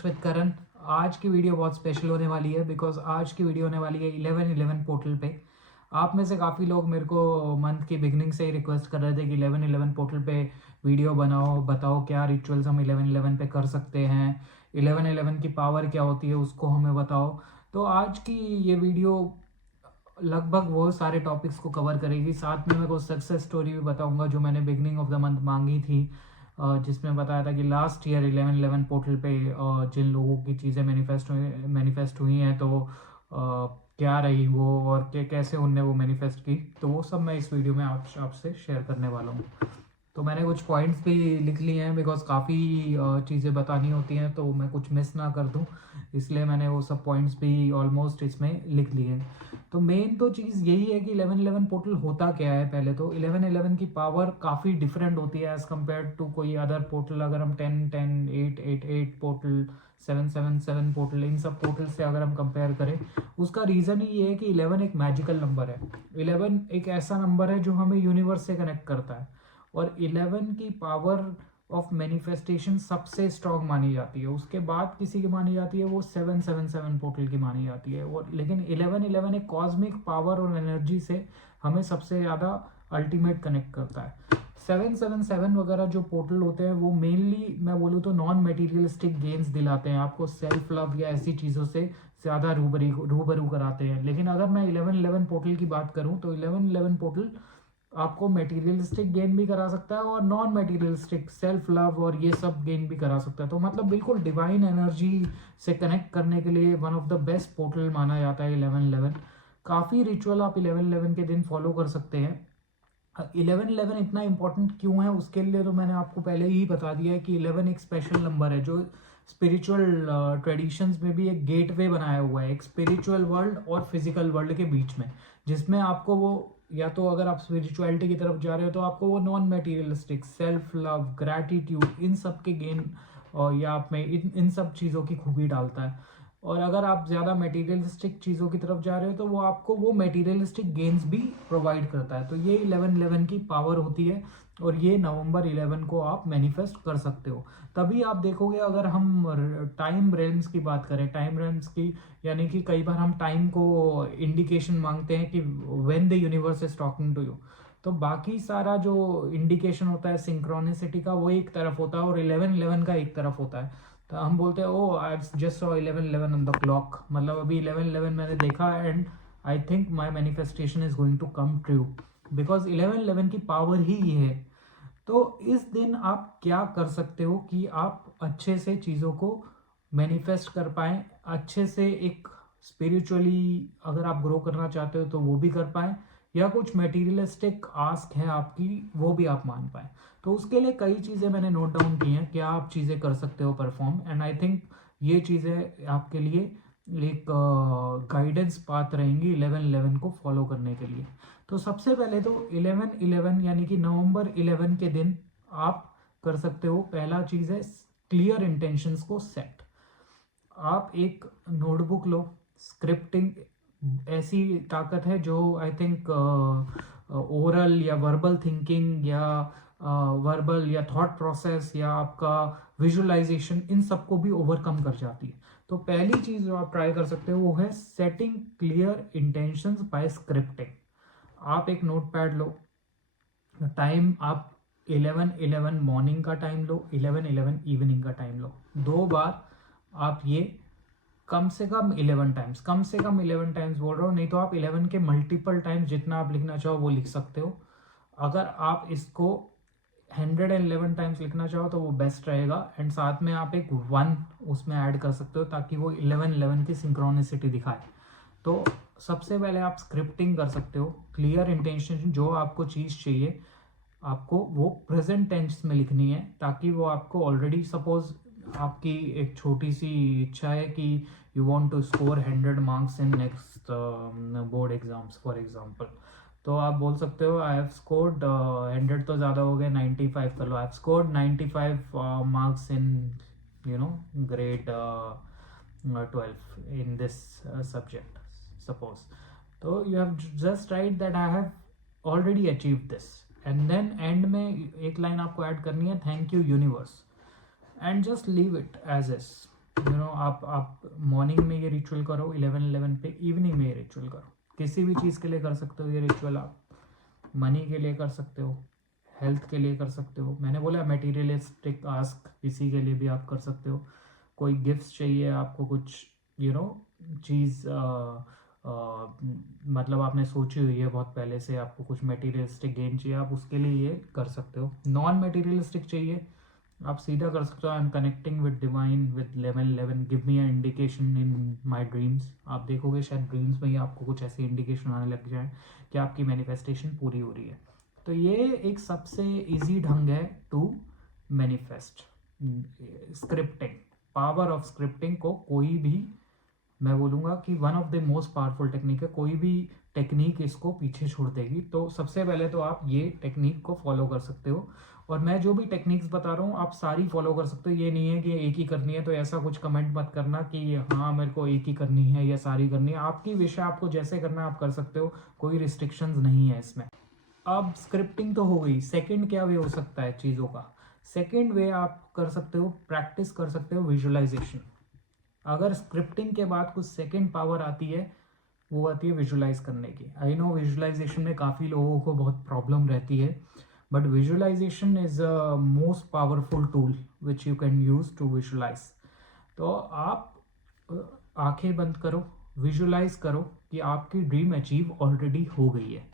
Manifest with करण। आज की video बहुत स्पेशल होने वाली है बिकॉज आज की वीडियो होने वाली है 11/11 पोर्टल पे। आप में से काफ़ी लोग मेरे को मंथ की बिगनिंग से ही रिक्वेस्ट कर रहे थे कि 11/11 पोर्टल पे वीडियो बनाओ, बताओ क्या रिचुअल्स हम 11/11 पे कर सकते हैं, 11/11 की पावर क्या होती है उसको हमें बताओ। तो आज की ये वीडियो लगभग वो सारे टॉपिक्स को कवर करेगी। साथ में मैं कुछ सक्सेस स्टोरी भी बताऊंगा जो मैंने बिगनिंग ऑफ द मंथ मांगी थी, जिसमें बताया था कि लास्ट ईयर 11/11 पोर्टल पे जिन लोगों की चीज़ें मैनिफेस्ट हुई हैं तो क्या रही वो और कैसे उनने वो मैनिफेस्ट की। तो वो सब मैं इस वीडियो में आपसे शेयर करने वाला हूँ। तो मैंने कुछ पॉइंट्स भी लिख लिए हैं बिकॉज काफ़ी चीज़ें बतानी होती हैं तो मैं कुछ मिस ना कर दूँ, इसलिए मैंने वो सब पॉइंट्स भी ऑलमोस्ट इसमें लिख लिए हैं। तो मेन तो चीज़ यही है कि 11/11 पोर्टल होता क्या है। पहले तो 11/11 की पावर काफ़ी डिफरेंट होती है एज़ कम्पेयर टू कोई अदर पोर्टल। अगर हम 10/10 8/8 पोर्टल, 7/7 पोर्टल, इन सब पोर्टल से अगर हम कंपेयर करें, उसका रीज़न ही ये है कि 11 एक मैजिकल नंबर है। 11 एक ऐसा नंबर है जो हमें यूनिवर्स से कनेक्ट करता है और 11 की पावर ऑफ मैनिफेस्टेशन सबसे स्ट्रांग मानी जाती है। उसके बाद किसी की मानी जाती है वो 7/7 पोर्टल की मानी जाती है। और लेकिन 11/11 एक कॉस्मिक पावर और एनर्जी से हमें सबसे ज़्यादा अल्टीमेट कनेक्ट करता है। 7/7 वगैरह जो पोर्टल होते हैं वो मेनली मैं बोलूँ तो नॉन मटेरियलिस्टिक गेन्स दिलाते हैं आपको, सेल्फ लव या ऐसी चीज़ों से ज़्यादा रूबरू कराते हैं। लेकिन अगर मैं 11/11 पोर्टल की बात करूँ तो 11/11 पोर्टल आपको मटेरियलिस्टिक गेन भी करा सकता है और नॉन मटेरियलिस्टिक सेल्फ लव और ये सब गेन भी करा सकता है। तो मतलब बिल्कुल डिवाइन एनर्जी से कनेक्ट करने के लिए one of the best portal माना जाता है 11/11। काफ़ी रिचुअल आप 11/11 के दिन फॉलो कर सकते हैं। 11/11 इतना इंपॉर्टेंट क्यों है उसके लिए तो मैंने आपको पहले ही बता दिया है कि 11 एक स्पेशल नंबर है जो स्पिरिचुअल ट्रेडिशंस में भी एक गेटवे बनाया हुआ है, एक स्पिरिचुअल वर्ल्ड और फिजिकल वर्ल्ड के बीच में, जिसमें आपको वो या तो अगर आप स्पिरिचुअलिटी की तरफ जा रहे हो तो आपको वो non materialistic self love gratitude इन सब के गेन और या आप में इन सब चीज़ों की खूबी डालता है। और अगर आप ज़्यादा मटेरियलिस्टिक चीज़ों की तरफ जा रहे हो तो वो आपको वो मटेरियलिस्टिक गेन्स भी प्रोवाइड करता है। तो ये 11/11 की पावर होती है और ये नवंबर 11 को आप मैनिफेस्ट कर सकते हो। तभी आप देखोगे अगर हम टाइम रेल्म्स की बात करें, टाइम रेल्म्स की यानी कि कई बार हम टाइम को इंडिकेशन मांगते हैं कि when the universe is talking to you, तो बाकी सारा जो इंडिकेशन होता है सिंक्रोनिसिटी का वो एक तरफ होता है और 11/11 का एक तरफ होता है। तो हम बोलते हैं oh I just saw 11/11 on the clock, मतलब अभी 11/11 मैंने देखा and I think my manifestation is going to come true, because 11/11 की पावर ही ये है। तो इस दिन आप क्या कर सकते हो कि आप अच्छे से चीज़ों को मैनिफेस्ट कर पाएँ, अच्छे से एक स्पिरिचुअली अगर आप ग्रो करना चाहते हो तो वो भी कर पाएँ, या कुछ मटेरियलिस्टिक आस्क है आपकी वो भी आप मान पाएँ। तो उसके लिए कई चीज़ें मैंने नोट डाउन की हैं क्या आप चीज़ें कर सकते हो परफॉर्म, एंड आई थिंक ये चीज़ें आपके लिए एक गाइडेंस पाथ रहेंगी 11/11 को फॉलो करने के लिए। तो सबसे पहले तो 11/11 यानी कि नवंबर 11 के दिन आप कर सकते हो, पहला चीज़ है क्लियर इंटेंशंस को सेट। आप एक नोटबुक लो, स्क्रिप्टिंग ऐसी ताकत है जो आई थिंक ओरल या वर्बल थिंकिंग या वर्बल या थॉट प्रोसेस या आपका विजुअलाइजेशन इन सबको भी ओवरकम कर जाती है। तो पहली चीज़ जो आप ट्राई कर सकते हो वो है setting clear intentions by scripting. आप एक नोट पैड लो, टाइम आप 11/11 मॉर्निंग का टाइम लो, 11/11 इवनिंग का टाइम लो, 2 बार आप ये कम से कम 11 टाइम्स, कम से कम 11 टाइम्स बोल रहा हूँ, नहीं तो आप 11 के मल्टीपल टाइम्स जितना आप लिखना चाहो वो लिख सकते हो। अगर आप इसको 111 टाइम्स लिखना चाहो तो वो बेस्ट रहेगा, एंड साथ में आप एक 1 उसमें ऐड कर सकते हो ताकि वो 11/11 की सिंक्रोनिसिटी दिखाए। तो सबसे पहले आप स्क्रिप्टिंग कर सकते हो, क्लियर इंटेंशन जो आपको चीज़ चाहिए आपको वो प्रेजेंट टेंस में लिखनी है ताकि वो आपको ऑलरेडी, सपोज आपकी एक छोटी सी इच्छा है कि you want to score 100 marks in next board exams for example, तो आप बोल सकते हो आई हैव स्कोर्ड 100 तो ज़्यादा हो गया, 95 कर लो, I have scored 95 marks in you know grade 12 in this subject suppose. तो you have just write that I have already achieve this, and then end में एक लाइन आपको ऐड करनी है thank you universe, and just leave it as is. आप morning में ये ritual करो, 11:11 पे, इवनिंग में ये रिचुअल करो। किसी भी चीज़ के लिए कर सकते हो ये रिचुअल। आप मनी के लिए कर सकते हो, हेल्थ के लिए कर सकते हो, मैंने बोला मटेरियलिस्टिक आस्क किसी के लिए भी आप कर सकते हो। कोई गिफ्ट्स चाहिए आपको, कुछ चीज़ मतलब आपने सोची हुई है बहुत पहले से, आपको कुछ मटेरियलिस्टिक गेन चाहिए, आप उसके लिए ये कर सकते हो। नॉन मटेरियलिस्टिक चाहिए, आप सीधा कर सकते हो, I am connecting with divine with 11:11, give me a indication in my dreams. आप देखोगे शायद ड्रीम्स में ही आपको कुछ ऐसी इंडिकेशन आने लग जाए कि आपकी मैनिफेस्टेशन पूरी हो रही है। तो ये एक सबसे इजी ढंग है to manifest. Scripting, power of scripting को कोई भी, मैं बोलूँगा कि one of the most powerful technique है। कोई भी टेक्निक इसको पीछे छोड़ देगी। तो सबसे पहले तो आप ये टेक्निक को फॉलो कर सकते हो, और मैं जो भी टेक्निक्स बता रहा हूँ आप सारी फॉलो कर सकते हो। ये नहीं है कि एक ही करनी है, तो ऐसा कुछ कमेंट मत करना कि हाँ मेरे को एक ही करनी है या सारी करनी है। आपकी विषय, आपको जैसे करना है आप कर सकते हो, कोई रिस्ट्रिक्शंस नहीं है इसमें। अब स्क्रिप्टिंग तो हो गई, सेकंड क्या वे हो सकता है चीज़ों का? सेकंड वे आप कर सकते हो, प्रैक्टिस कर सकते हो विजुअलाइजेशन। अगर स्क्रिप्टिंग के बाद कुछ सेकंड पावर आती है, वो आती है विजुअलाइज करने की। आई नो विजुअलाइजेशन में काफ़ी लोगों को बहुत प्रॉब्लम रहती है, but visualisation is a most powerful tool which you can use to visualise. तो आप आंखें बंद करो, विजुअलाइज करो कि आपकी ड्रीम अचीव ऑलरेडी हो गई है।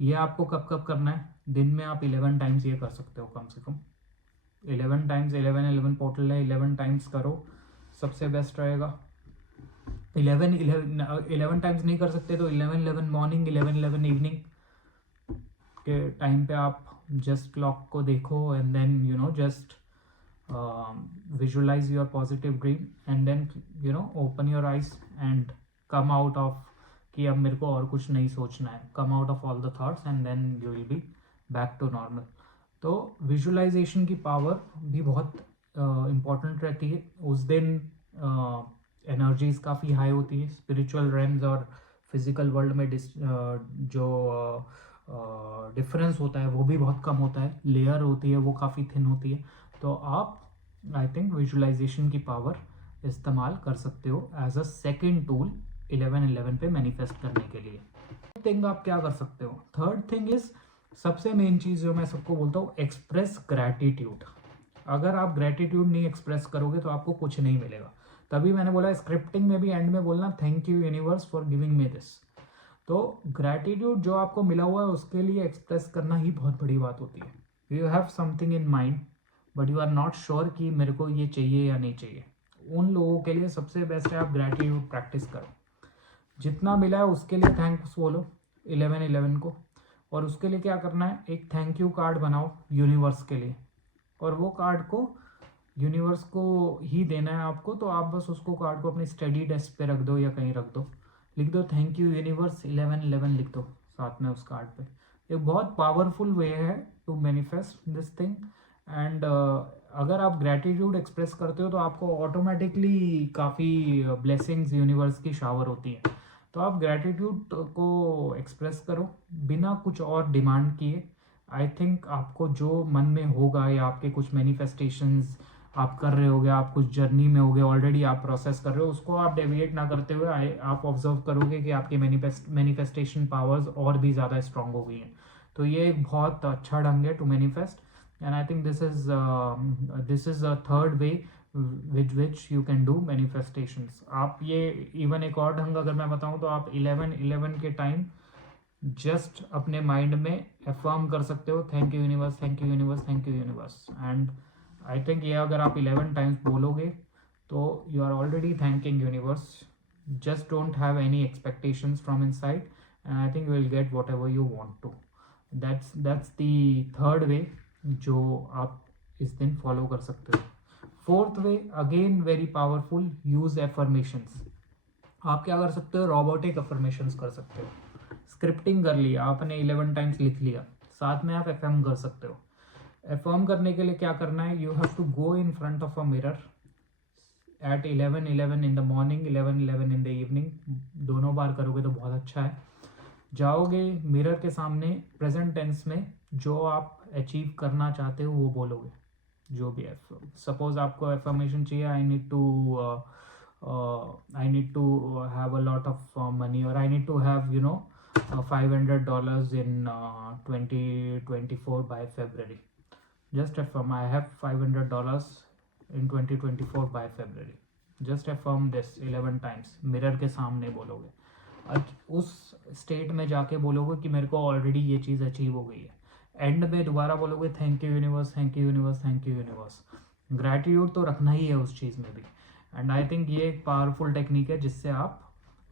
ये आपको कब कब करना है? दिन में आप 11 टाइम्स ये कर सकते हो, कम से कम 11 टाइम्स। 11:11 पोर्टल है, 11 टाइम्स करो, सबसे बेस्ट रहेगा। 11 टाइम्स नहीं कर सकते तो 11:11 मॉर्निंग, 11:11 इवनिंग के टाइम पे आप जस्ट क्लॉक को देखो and then just visualise your positive dream and then open your eyes and come out of कि अब मेरे को और कुछ नहीं सोचना है। Come out of all the thoughts and then you will be back to normal. तो विजुअलाइजेशन की पावर भी बहुत इम्पॉर्टेंट रहती है। उस दिन एनर्जीज काफ़ी हाई होती है, स्पिरिचुअल रेम्स और फिजिकल वर्ल्ड में जो डिफरेंस होता है वो भी बहुत कम होता है, लेयर होती है वो काफ़ी थिन होती है। तो आप आई थिंक विजुअलाइजेशन की पावर इस्तेमाल कर सकते हो एज अ सेकेंड टूल 11:11 पे मैनिफेस्ट करने के लिए। थिंग आप क्या कर सकते हो, थर्ड थिंग इज सबसे मेन चीज़ जो मैं सबको बोलता हूँ, एक्सप्रेस ग्रैटिट्यूड। अगर आप ग्रैटिट्यूड नहीं एक्सप्रेस करोगे तो आपको कुछ नहीं मिलेगा। तभी मैंने बोला स्क्रिप्टिंग में भी एंड में बोलना thank you universe for giving me this. तो ग्रैटिट्यूड जो आपको मिला हुआ है उसके लिए एक्सप्रेस करना ही बहुत बड़ी बात होती है। You have something in mind but you are not sure कि मेरे को ये चाहिए या नहीं चाहिए। उन लोगों के लिए सबसे बेस्ट है आप ग्रैटिट्यूड प्रैक्टिस करो। जितना मिला है उसके लिए थैंक्स बोलो 11:11 को, और उसके लिए क्या करना है, एक थैंक यू कार्ड बनाओ यूनिवर्स के लिए, और वो कार्ड को यूनिवर्स को ही देना है आपको। तो आप बस उसको कार्ड को अपनी स्टडी डेस्क पे रख दो या कहीं रख दो, लिख दो थैंक यू यूनिवर्स 11:11 लिख दो साथ में उस कार्ड पे। एक बहुत पावरफुल वे है to manifest this thing. And अगर आप ग्रैटिट्यूड एक्सप्रेस करते हो तो आपको ऑटोमेटिकली काफ़ी ब्लेसिंग्स यूनिवर्स की शावर होती हैं। तो आप ग्रैटिट्यूड को एक्सप्रेस करो बिना कुछ और डिमांड किए। आई थिंक आपको जो मन में होगा या आपके कुछ मैनिफेस्टेशंस आप कर रहे होगे, आप कुछ जर्नी में होगे ऑलरेडी, आप प्रोसेस कर रहे हो, उसको आप डेविएट ना करते हुए आप ऑब्जर्व करोगे कि आपकी मैनिफेस्टेशन पावर्स और भी ज़्यादा स्ट्रांग हो गई हैं। तो ये एक बहुत अच्छा ढंग है to manifest, and I think this is a third way which which you can do manifestations. आप ये इवन एक और ढंग अगर मैं बताऊं तो आप 11:11 के टाइम जस्ट अपने माइंड में अफर्म कर सकते हो thank you universe, thank you universe, thank you universe. And I think ये अगर आप 11 टाइम्स बोलोगे तो you are already thanking universe. Just don't have any expectations from inside and I think you will get whatever you want to. That's the third way जो आप इस दिन follow कर सकते हो। Fourth way again very powerful, use affirmations. आप क्या कर सकते हो, रोबोटिक अफर्मेशंस कर सकते हो। स्क्रिप्टिंग कर लिया आपने, 11 टाइम्स लिख लिया, साथ में आप एफर्म कर सकते हो। एफर्म करने के लिए क्या करना है, you have to go in front of a mirror at 11:11 in the morning, 11:11 in the evening. दोनों बार करोगे तो बहुत अच्छा है। जाओगे मिरर के सामने, प्रेजेंट टेंस में जो आप अचीव करना चाहते हो वो बोलोगे। जो भी है, सपोज आपको एफर्मेशन चाहिए, I need to have a lot of money, और I need to have $500 in 2024 by February. Just affirm I have $500 in 2024 by February. Just affirm this 11 times. Mirror के सामने बोलोगे, उस स्टेट में जाके बोलोगे कि मेरे को ऑलरेडी ये चीज़ अचीव हो गई है. एंड में दोबारा बोलोगे thank you universe, thank you universe, thank you universe. Gratitude तो रखना ही है उस चीज़ में भी. एंड आई थिंक ये एक पावरफुल टेक्निक है जिससे आप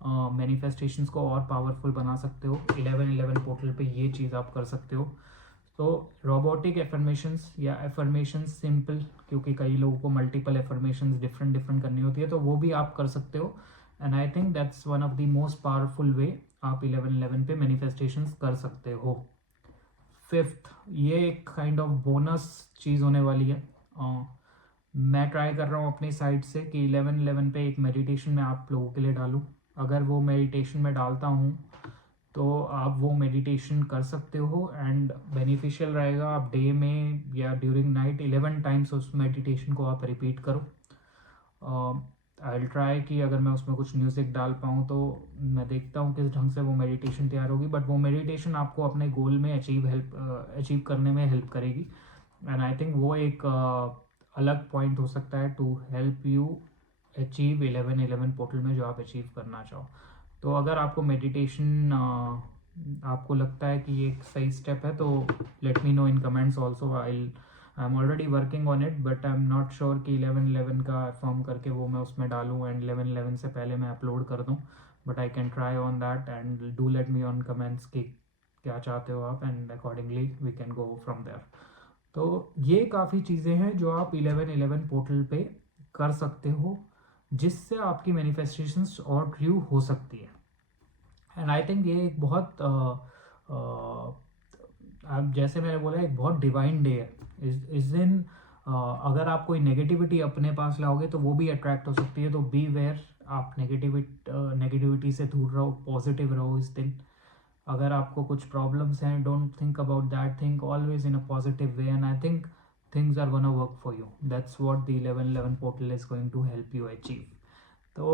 मैनिफेस्टेशंस को और पावरफुल बना सकते हो. 1111 पोर्टल पे ये चीज़ आप कर सकते हो. तो रोबोटिक एफर्मेशंस या एफर्मेशंस सिंपल, क्योंकि कई लोगों को मल्टीपल एफर्मेशंस डिफरेंट करनी होती है, तो वो भी आप कर सकते हो. And I think that's one of the most powerful वे आप 1111 पे मैनिफेस्टेशंस कर सकते हो. फिफ्थ, ये एक काइंड ऑफ बोनस चीज़ होने वाली है. मैं ट्राई कर रहा हूँ अपनी साइड से कि 1111 पे एक मेडिटेशन मैं आप लोगों के लिए डालूँ. अगर वो मेडिटेशन में डालता हूँ तो आप वो मेडिटेशन कर सकते हो एंड बेनिफिशियल रहेगा. आप डे में या ड्यूरिंग नाइट 11 टाइम्स उस मेडिटेशन को आप रिपीट करो. आई विल ट्राई कि अगर मैं उसमें कुछ म्यूज़िक डाल पाऊँ तो मैं देखता हूँ किस ढंग से वो मेडिटेशन तैयार होगी. बट वो मेडिटेशन आपको अपने गोल में अचीव करने में हेल्प करेगी. एंड आई थिंक वो एक अलग पॉइंट हो सकता है to help you achieve 1111 portal में जो आप अचीव करना चाहो. तो अगर आपको मेडिटेशन आपको लगता है कि ये एक सही स्टेप है तो let me know in comments also. I am already working on it, but I am not sure कि 1111 का फॉर्म करके वो मैं उसमें डालूँ एंड 1111 से पहले मैं अपलोड कर दूँ. But I can try on that and do let me on comments कि क्या चाहते हो आप, and accordingly we can go from there. तो ये काफ़ी चीज़ें हैं जो आप 1111 पोर्टल पे कर सकते हो जिससे आपकी मैनिफेस्टेशंस और ट्रू हो सकती है. एंड आई थिंक ये एक बहुत आप जैसे मैंने बोला एक बहुत डिवाइन डे है. इस दिन अगर आप कोई नेगेटिविटी अपने पास लाओगे तो वो भी अट्रैक्ट हो सकती है. तो बी वेयर, आप नेगेटिविटी से दूर रहो, पॉजिटिव रहो इस दिन. अगर आपको कुछ प्रॉब्लम्स हैं, don't think about that, think always in a positive way, and I think things are gonna work for you. That's what the 1111 portal is going to help you achieve. तो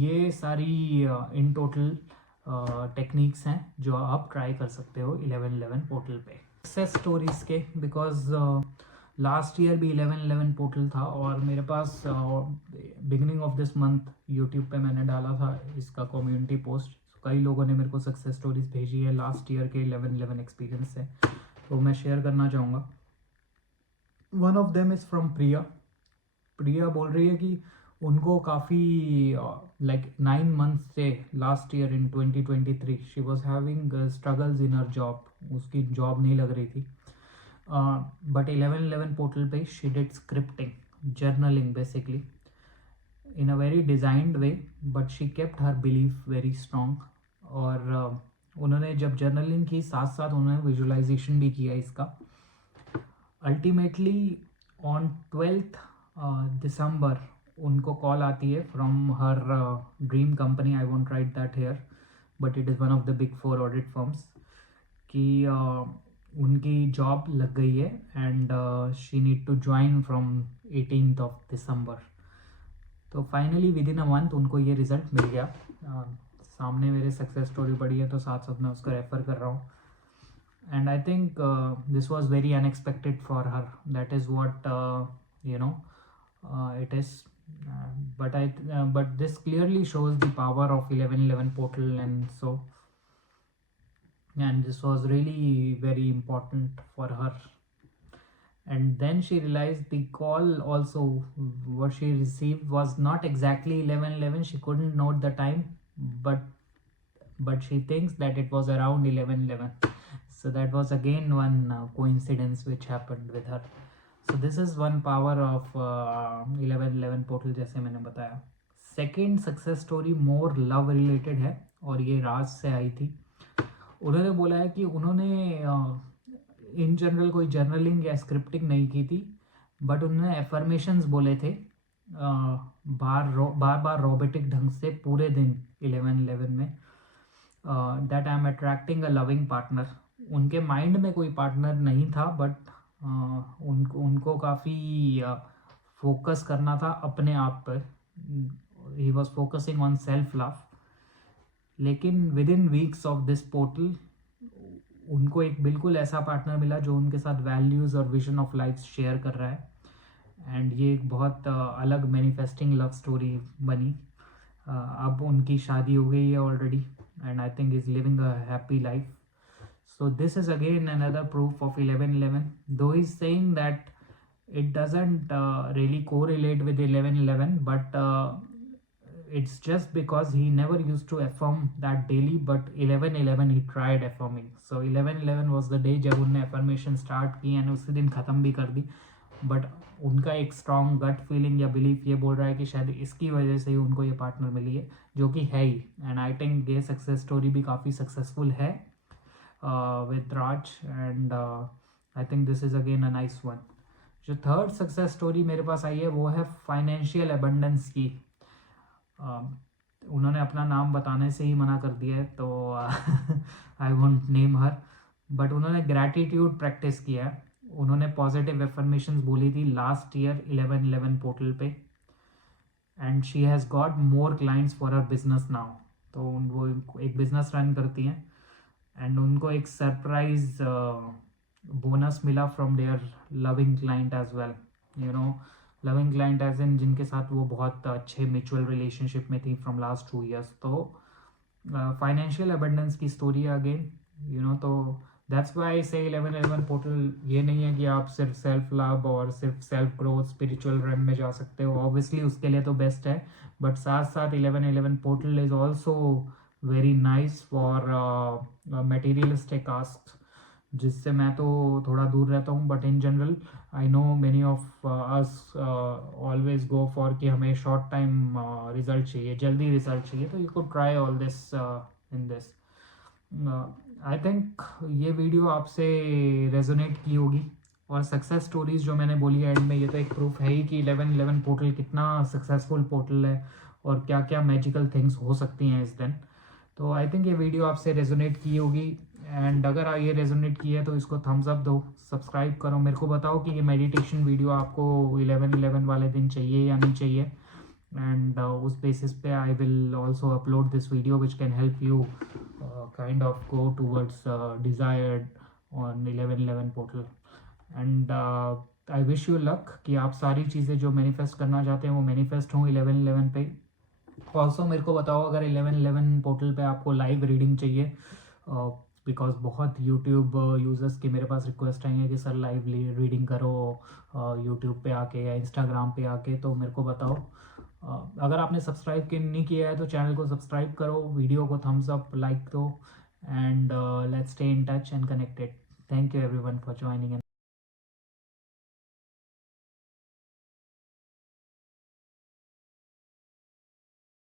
ये सारी इन टोटल टेक्निक्स हैं जो आप try कर सकते हो 1111 portal पे. सक्सेस स्टोरीज के, बिकॉज लास्ट ईयर भी 1111 पोर्टल था और मेरे पास beginning of this month YouTube पे मैंने डाला था इसका कम्युनिटी पोस्ट. कई लोगों ने मेरे को सक्सेस स्टोरीज भेजी है लास्ट ईयर के 1111 एक्सपीरियंस से, तो मैं शेयर करना चाहूँगा. One of them is from Priya. Priya बोल रही है कि उनको काफ़ी लाइक 9 months से last year in 2023 she was having struggles in her job. उसकी जॉब नहीं लग रही थी. बट 1111 पोर्टल पे she did scripting, journaling basically in a very designed way, but she kept her belief very strong. और उन्होंने जब जर्नलिंग की साथ साथ उन्होंने विजुअलाइजेशन भी किया इसका. अल्टीमेटली ऑन 12th December उनको कॉल आती है from her dream company. I want right that here, but it is one of the big 4 audit firms कि उनकी जॉब लग गई है and she need to join from 18th of December. तो finally within a month उनको ये result मिल गया. सामने मेरे सक्सेस स्टोरी पड़ी है तो साथ साथ मैं उसको रेफ़र कर रहा हूँ. And I think this was very unexpected for her. That is what it is. But this clearly shows the power of 1111 portal, and this was really very important for her. And then she realized the call also what she received was not exactly 1111. She couldn't note the time, but she thinks that it was around 1111. So that was again one coincidence which happened with her. So this is one power of 1111 portal जैसे मैंने बताया. Second success story more love related है और ये राज से आई थी. उन्होंने बोला है कि उन्होंने इन जनरल कोई जर्नलिंग या स्क्रिप्टिंग नहीं की थी, बट उन्होंने एफर्मेशंस बोले थे बार रोबोटिक ढंग से पूरे दिन 1111 में, that I am attracting a loving partner. उनके माइंड में कोई पार्टनर नहीं था, बट उनको काफ़ी फोकस करना था अपने आप पर. He was focusing on self love. लेकिन within weeks of this portal उनको एक बिल्कुल ऐसा पार्टनर मिला जो उनके साथ वैल्यूज़ और विजन ऑफ लाइफ शेयर कर रहा है. एंड ये एक बहुत अलग मैनिफेस्टिंग लव स्टोरी बनी. अब उनकी शादी हो गई है already and I think is living a happy life. So this is again another proof of 1111. Though he's saying that it doesn't really correlate with 1111, but it's just because he never used to affirm that daily, but 1111 he tried affirming. So 1111 was the day जब उनने affirmation start की and उसी दिन ख़त्म भी कर दी. But उनका एक स्ट्रॉन्ग गट फीलिंग या बिलीफ ये बोल रहा है कि शायद इसकी वजह से ही उनको ये पार्टनर मिली है, जो कि है ही. एंड आई थिंक ये सक्सेस स्टोरी भी काफ़ी सक्सेसफुल है with Raj, and I think this is again a nice one. जो थर्ड सक्सेस स्टोरी मेरे पास आई है वो है फाइनेंशियल अबंडेंस की. उन्होंने अपना नाम बताने से ही मना कर दिया है, तो I won't name her. But उन्होंने ग्रैटिट्यूड प्रैक्टिस किया है. उन्होंने पॉजिटिव एफर्मेशंस बोली थी लास्ट ईयर 1111 पोर्टल पे. And she has got more clients for her business now. तो वो एक बिजनेस रन करती हैं एंड उनको एक सरप्राइज बोनस मिला from their loving client as well. You know, loving client as in जिनके साथ वो बहुत अच्छे म्यूचुअल रिलेशनशिप में थी फ्रॉम लास्ट 2 years. तो फाइनेंशियल अबंडेंस की स्टोरी अगेन, यू नो. तो that's why I say 1111 portal ये नहीं है कि आप सिर्फ सेल्फ लव और सिर्फ सेल्फ ग्रोथ स्पिरिचुअल रन में जा सकते हो. ऑब्वियसली उसके लिए तो बेस्ट है, बट साथ साथ 1111 portal is also very nice for materialistic ask, जिससे मैं तो थोड़ा दूर रहता हूँ. But in general I know many of us always go for कि हमें शॉर्ट टाइम रिजल्ट चाहिए, जल्दी रिजल्ट चाहिए. तो you could try all this in this. I think ये वीडियो आपसे रेजोनेट की होगी. और सक्सेस स्टोरीज जो मैंने बोली है एंड में, ये तो एक प्रूफ है ही कि 1111 पोर्टल कितना सक्सेसफुल पोर्टल है और क्या क्या मैजिकल थिंग्स हो सकती हैं इस दिन. तो आई थिंक ये वीडियो आपसे रेजोनेट की होगी. एंड अगर ये रेजोनेट की है तो इसको थम्स अप दो, सब्सक्राइब करो, मेरे को बताओ कि ये मेडिटेशन वीडियो आपको 1111 वाले दिन चाहिए या नहीं चाहिए. एंड उस बेसिस पे I will also upload this video which can help you kind of go towards desired on 1111 portal. And I wish you luck कि आप सारी चीज़ें जो मैनिफेस्ट करना चाहते हैं वो मैनिफेस्ट हों 1111 पे. ऑल्सो मेरे को बताओ अगर 1111 पोर्टल पे आपको लाइव रीडिंग चाहिए, बिकॉज बहुत यूट्यूब यूज़र्स की मेरे पास रिक्वेस्ट आई है कि सर लाइव रीडिंग करो यूट्यूब पे आके या इंस्टाग्राम पे आके. तो मेरे को बताओ. अगर आपने सब्सक्राइब नहीं किया है तो चैनल को सब्सक्राइब करो, वीडियो को थम्स अप लाइक दो, and let's stay in touch and connected. Thank you everyone for joining.